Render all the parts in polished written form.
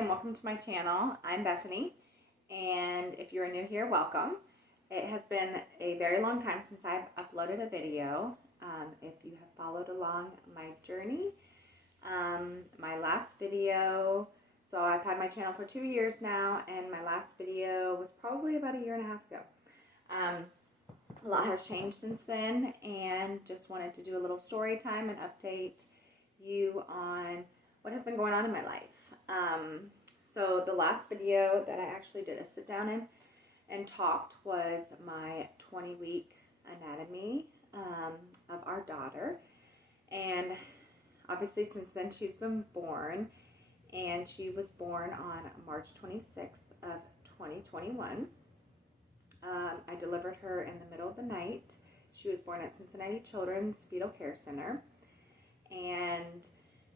and welcome to my channel. I'm Bethany, and if you're new here, welcome. It has been a very long time since I've uploaded a video. If you have followed along my journey, my last video, so I've had my channel for 2 years now, and my last video was probably about a year and a half ago. A lot has changed since then, and just wanted to do a little story time and update you on what has been going on in my life. So the last video that I actually did a sit down and talked was my 20-week anatomy of our daughter. And obviously since then she's been born, and she was born on March 26th of 2021. I delivered her in the middle of the night. She was born at Cincinnati Children's Fetal Care Center. And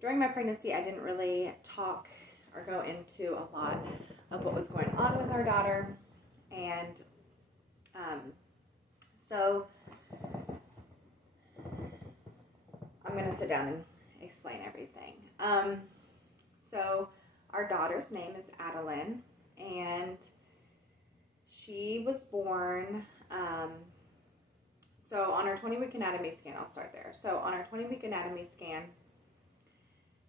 during my pregnancy, I didn't really talk or go into a lot of what was going on with our daughter. And so I'm going to sit down and explain everything. So our daughter's name is Adeline, and she was born, so on our 20-week anatomy scan, I'll start there. So on our 20-week anatomy scan,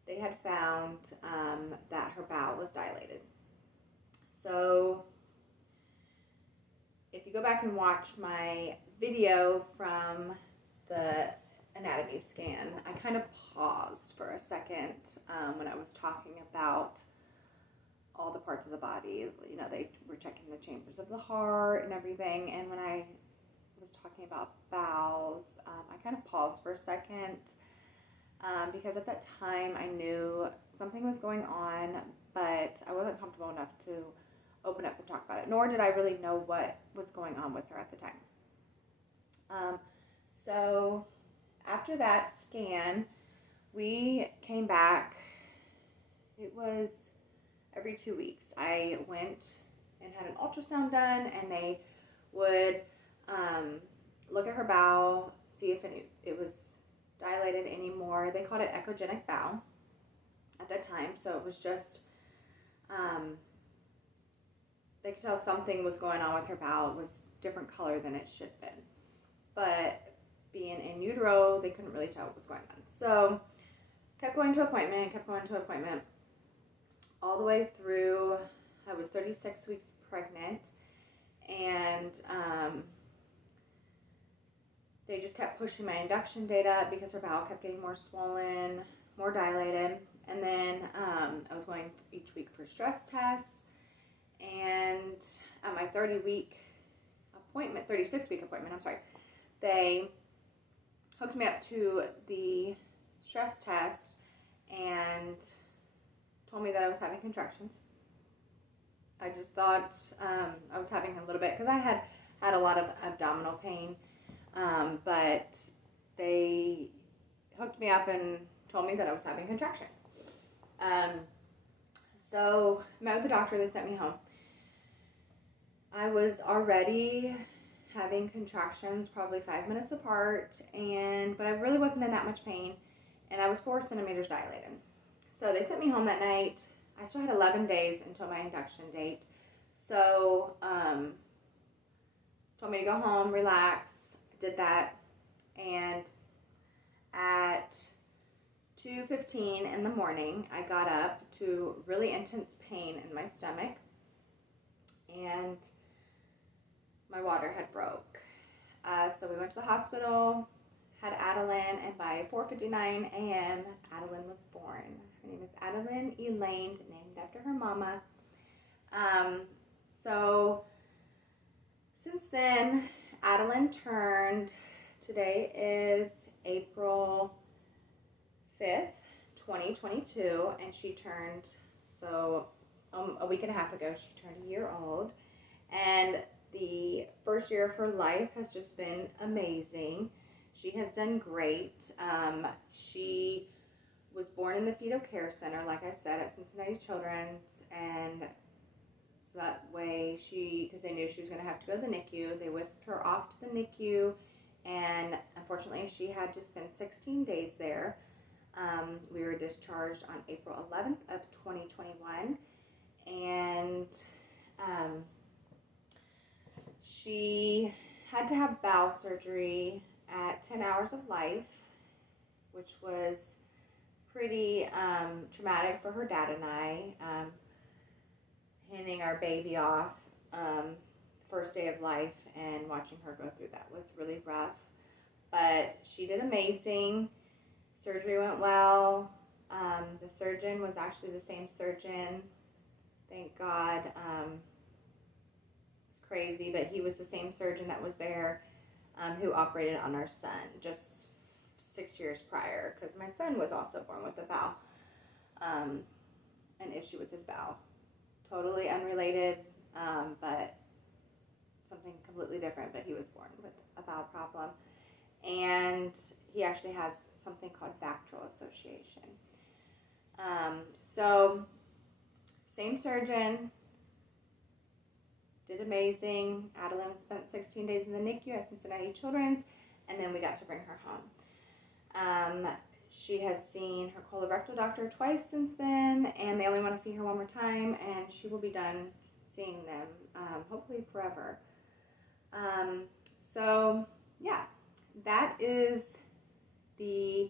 they had found that her bowel was dilated. So if you go back and watch my video from the anatomy scan, I kind of paused for a second when I was talking about all the parts of the body. You know, they were checking the chambers of the heart and everything, and when I was talking about bowels, I kind of paused for a second. Because at that time I knew something was going on, but I wasn't comfortable enough to open up and talk about it, nor did I really know what was going on with her at the time. So after that scan, we came back. It was every 2 weeks. I went and had an ultrasound done, and they would look at her bowel, see if it was dilated anymore. They called it echogenic bowel at that time, so it was just they could tell something was going on with her bowel. It was different color than it should have been, but being in utero, they couldn't really tell what was going on. So kept going to appointment, all the way through. I was 36 weeks pregnant, and they just kept pushing my induction date up because her bowel kept getting more swollen, more dilated. And then I was going each week for stress tests. And at my 36-week appointment, they hooked me up to the stress test and told me that I was having contractions. I just thought I was having a little bit, because I had a lot of abdominal pain. But they hooked me up and told me that I was having contractions. So met with the doctor. They sent me home. I was already having contractions, probably 5 minutes apart, but I really wasn't in that much pain, and I was 4 centimeters dilated. So they sent me home that night. I still had 11 days until my induction date. So told me to go home, relax. Did that, and at 2:15 in the morning, I got up to really intense pain in my stomach, and my water had broke. So we went to the hospital, had Adeline, and by 4:59 a.m., Adeline was born. Her name is Adeline Elaine, named after her mama. So since then, Adeline turned, today is April 5th, 2022, and she turned, so a week and a half ago, she turned a year old. And the first year of her life has just been amazing. She has done great. She was born in the Fetal Care Center, like I said, at Cincinnati Children's, and so that way because they knew she was going to have to go to the NICU, they whisked her off to the NICU, and unfortunately she had to spend 16 days there. We were discharged on April 11th of 2021, and she had to have bowel surgery at 10 hours of life, which was pretty traumatic for her dad and I. Handing our baby off first day of life and watching her go through that was really rough. But she did amazing. Surgery went well. The surgeon was actually the same surgeon. Thank God. It's crazy, but he was the same surgeon that was there who operated on our son just 6 years prior, because my son was also born with a bowel, an issue with his bowel. Totally unrelated, but something completely different, but he was born with a bowel problem. And he actually has something called bacterial association. So, same surgeon, did amazing. Adeline spent 16 days in the NICU at Cincinnati Children's, and then we got to bring her home. She has seen her colorectal doctor twice since then, and they only want to see her one more time, and she will be done seeing them, hopefully forever. So, yeah, that is the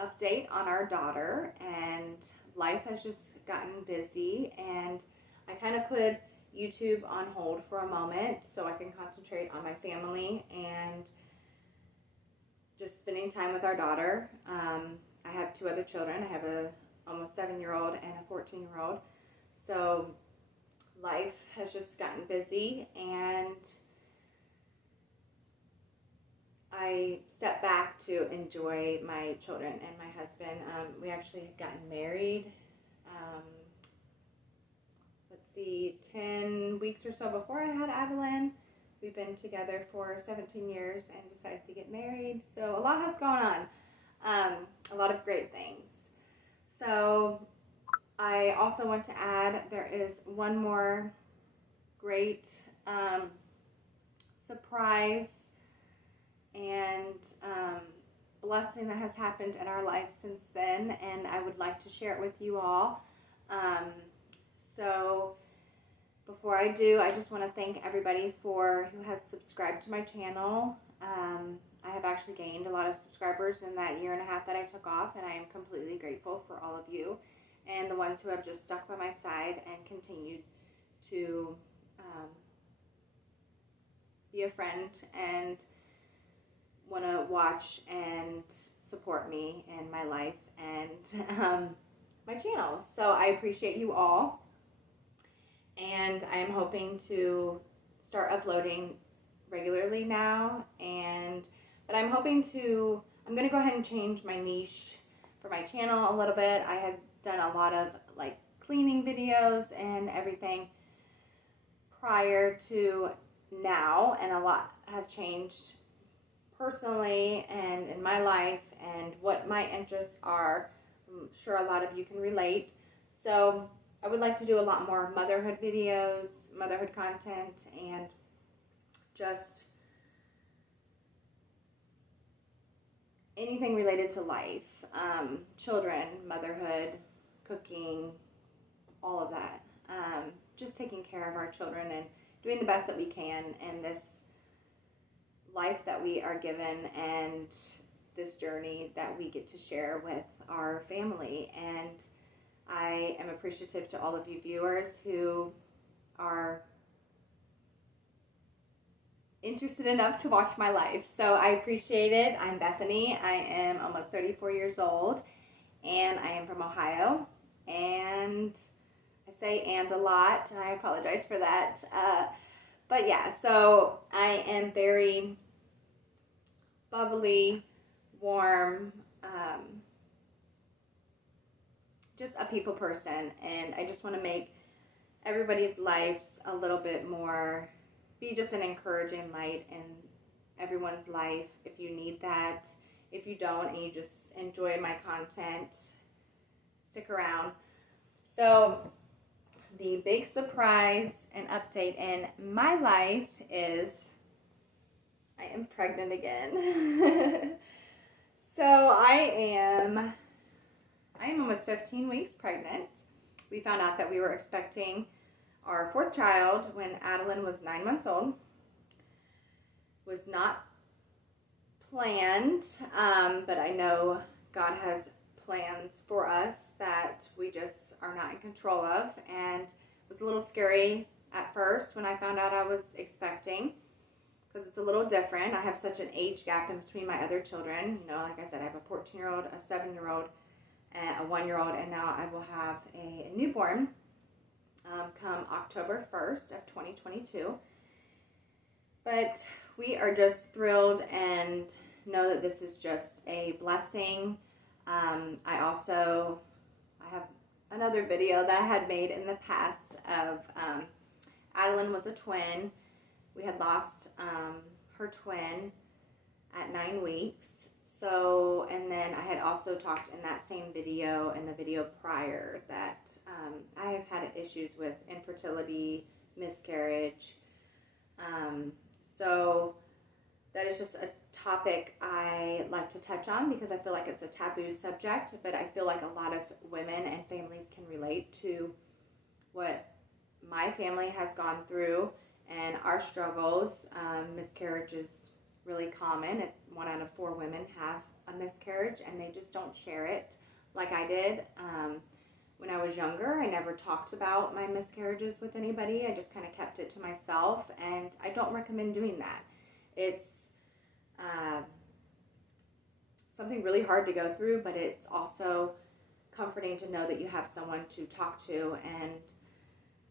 update on our daughter, and life has just gotten busy, and I kind of put YouTube on hold for a moment so I can concentrate on my family and just spending time with our daughter. I have 2 other children. I have a almost 7-year-old and a 14-year-old. So life has just gotten busy, and I stepped back to enjoy my children and my husband. We actually had gotten married, 10 weeks or so before I had Adeline. We've been together for 17 years and decided to get married. So a lot has gone on, a lot of great things. So I also want to add, there is one more great surprise and blessing that has happened in our life since then, and I would like to share it with you all. So before I do, I just want to thank everybody who has subscribed to my channel. I have actually gained a lot of subscribers in that 1.5 years that I took off, and I am completely grateful for all of you and the ones who have just stuck by my side and continued to be a friend and want to watch and support me in my life and my channel. So I appreciate you all. And I am hoping to start uploading regularly now, but I'm going to go ahead and change my niche for my channel a little bit. I have done a lot of like cleaning videos and everything prior to now, and a lot has changed personally and in my life and what my interests are. I'm sure a lot of you can relate. So I would like to do a lot more motherhood videos, motherhood content, and just anything related to life, children, motherhood, cooking, all of that. Just taking care of our children and doing the best that we can in this life that we are given and this journey that we get to share with our family. And I am appreciative to all of you viewers who are interested enough to watch my life. So I appreciate it. I'm Bethany. I am almost 34 years old, and I am from Ohio. And I say "and" a lot, and I apologize for that. But yeah, so I am very bubbly, warm, just a people person, and I just want to make everybody's lives a little bit more, be just an encouraging light in everyone's life. If you need that, if you don't and you just enjoy my content, stick around. So the big surprise and update in my life is I am pregnant again. So I am almost 15 weeks pregnant. We found out that we were expecting our fourth child, when Adeline was 9 months old, was not planned, but I know God has plans for us that we just are not in control of, and it was a little scary at first when I found out I was expecting, because it's a little different. I have such an age gap in between my other children. You know, like I said, I have a 14-year-old, a 7-year-old, and a 1-year-old, and now I will have a newborn come October 1st of 2022. But we are just thrilled and know that this is just a blessing. I have another video that I had made in the past of Adeline was a twin. We had lost her twin at 9 weeks. So, and then I had also talked in that same video and the video prior that I have had issues with infertility, miscarriage. So that is just a topic I like to touch on because I feel like it's a taboo subject, but I feel like a lot of women and families can relate to what my family has gone through and our struggles. Miscarriage is really common. 1 out of 4 women have a miscarriage, and they just don't share it like I did. When I was younger, I never talked about my miscarriages with anybody. I just kind of kept it to myself, and I don't recommend doing that. It's something really hard to go through, but it's also comforting to know that you have someone to talk to and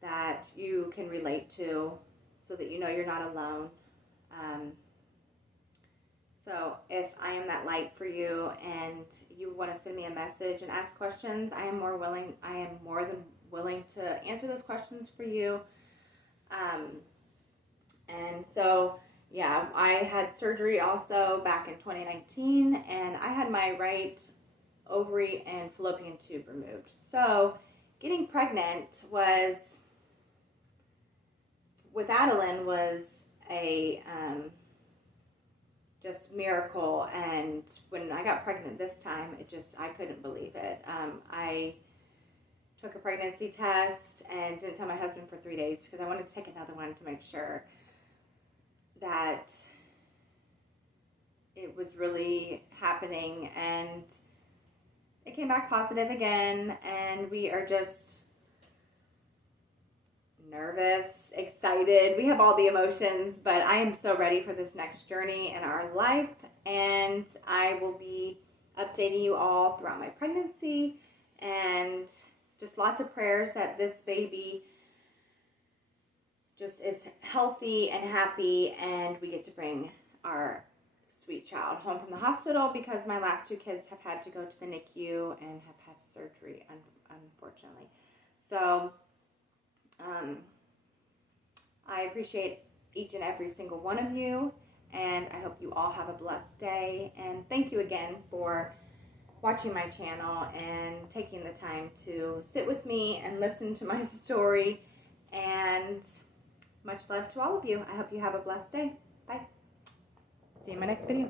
that you can relate to, so that you know you're not alone. So if I am that light for you and you want to send me a message and ask questions, I am more than willing to answer those questions for you. And so, yeah, I had surgery also back in 2019, and I had my right ovary and fallopian tube removed. So getting pregnant with Adeline was a just miracle. And when I got pregnant this time, I couldn't believe it. I took a pregnancy test and didn't tell my husband for 3 days because I wanted to take another one to make sure that it was really happening, and it came back positive again, and we are just nervous, excited. We have all the emotions, but I am so ready for this next journey in our life, and I will be updating you all throughout my pregnancy, and just lots of prayers that this baby just is healthy and happy, and we get to bring our sweet child home from the hospital, because my last 2 kids have had to go to the NICU and have had surgery, unfortunately. So I appreciate each and every single one of you, and I hope you all have a blessed day. And thank you again for watching my channel and taking the time to sit with me and listen to my story. And much love to all of you. I hope you have a blessed day. Bye. See you in my next video.